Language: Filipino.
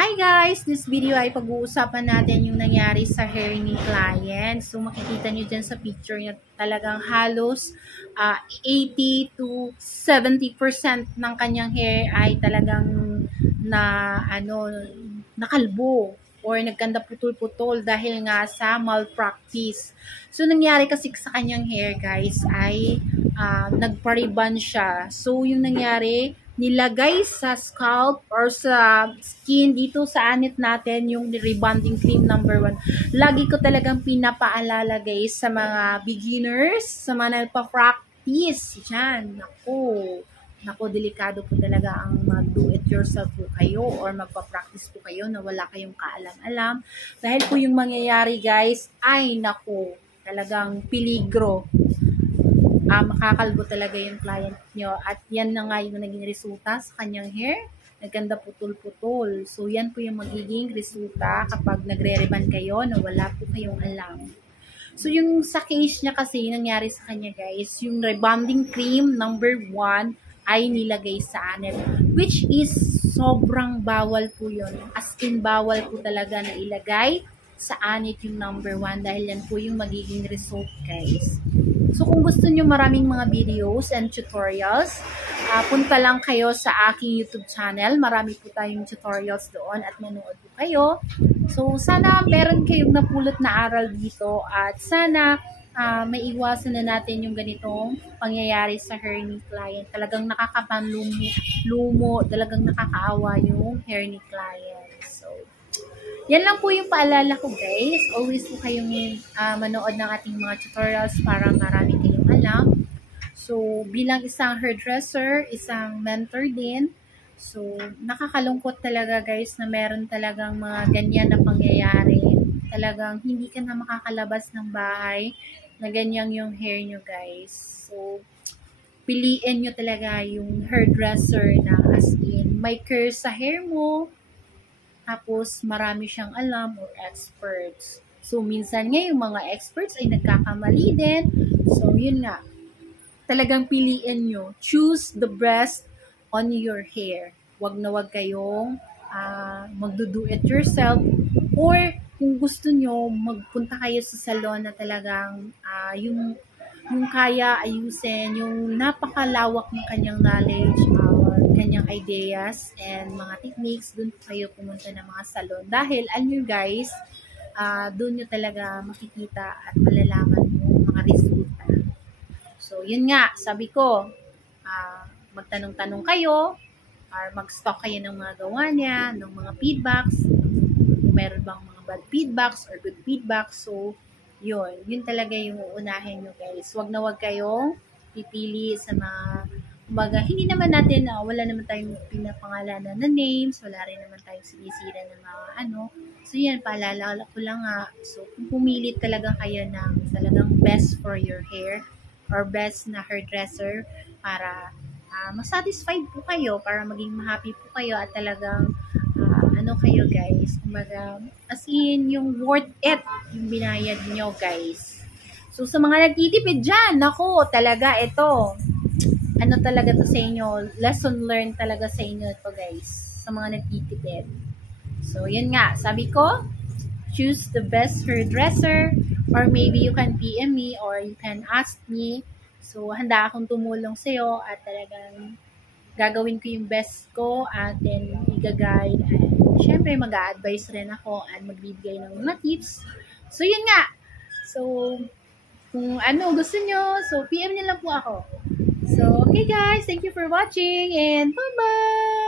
Hi guys! This video ay pag-uusapan natin yung nangyari sa hair ni client. So makikita nyo dyan sa picture niya talagang halos 80 to 70% ng kanyang hair ay talagang nakalbo or nagkanda putol-putol dahil nga sa malpractice. So nangyari kasi sa kanyang hair guys ay nagpa-rebond siya. So yung nangyari, nilagay sa scalp or sa skin dito sa anit natin yung rebonding cream number 1. Lagi ko talagang pinapaalala guys sa mga beginners, sa mga nagpa-practice dyan. Naku, delikado po talaga ang mag-do-it-yourself po kayo or magpa-practice po kayo na wala kayong kaalam-alam. Dahil po yung mangyayari guys ay naku, talagang peligro. Makakalbo talaga yung client nyo. At yan na nga yung naging resulta sa kanyang hair. Naganda putol-putol. So, yan po yung magiging resulta kapag nagre-rebond kayo na wala po kayong alam. So, yung sa case niya kasi, nangyari sa kanya guys, yung rebonding cream number 1 ay nilagay sa anit. Which is, sobrang bawal po yun. As in, bawal po talaga na ilagay sa anit yung number 1 dahil yan po yung magiging result guys. So kung gusto nyo maraming mga videos and tutorials, punta lang kayo sa aking YouTube channel. Marami po tayong tutorials doon at manood po kayo. So sana meron kayong napulot na aral dito at sana maiwasan na natin yung ganitong pangyayari sa hair ni client. Talagang nakakapanlumo, talagang nakakaawa yung hair ni client. So yan lang po yung paalala ko guys. Always po kayong manood ng ating mga tutorials para marami kayong alam. So bilang isang hairdresser, isang mentor din. So nakakalungkot talaga guys na meron talagang mga ganyan na pangyayari. Talagang hindi ka na makakalabas ng bahay na ganyan yung hair nyo guys. So piliin nyo talaga yung hairdresser na as in may care sa hair mo. Tapos, marami siyang alam or experts. So, minsan nga yung mga experts ay nagkakamali din. So, yun nga. Talagang piliin nyo. Choose the best on your hair. Wag na wag kayong magdo-do it yourself. Or, kung gusto nyo, magpunta kayo sa salon na talagang yung kaya ayusin, yung napakalawak ng kanyang knowledge, kanyang ideas and mga techniques, dun kayo pumunta ng mga salon. Dahil, guys, dun nyo talaga makikita at malalaman yung mga resulta. So, yun nga, sabi ko, magtanong-tanong kayo or mag-stock kayo ng mga gawa niya, ng mga feedbacks, kung meron bang mga bad feedbacks or good feedbacks. So, yun talaga yung uunahin nyo guys. Wag na wag kayong pipili sa mga kumbaga, hindi naman natin, wala naman tayong pinapangalanan na names, wala rin naman tayong sinisira ng mga So, yan, paalala ko lang nga. So, kung pumilit talaga kayo ng talagang best for your hair or best na hairdresser para masatisfied po kayo, para maging happy po kayo at talagang kayo guys. Kumbaga, as in, yung worth it, yung binayad nyo guys. So, sa mga nagtitipid dyan, naku, talaga ito. Talaga to sa inyo, lesson learned talaga sa inyo ito guys, sa mga nagtitipid. So, yun nga, sabi ko, choose the best hairdresser or maybe you can PM me or you can ask me. So, handa akong tumulong sa'yo at talagang gagawin ko yung best ko at then i-guide and syempre mag-a-advise rin ako at magbibigay ng mga tips. So, yun nga. So, kung gusto nyo, so PM nyo lang po ako. So, okay guys, thank you for watching and bye-bye!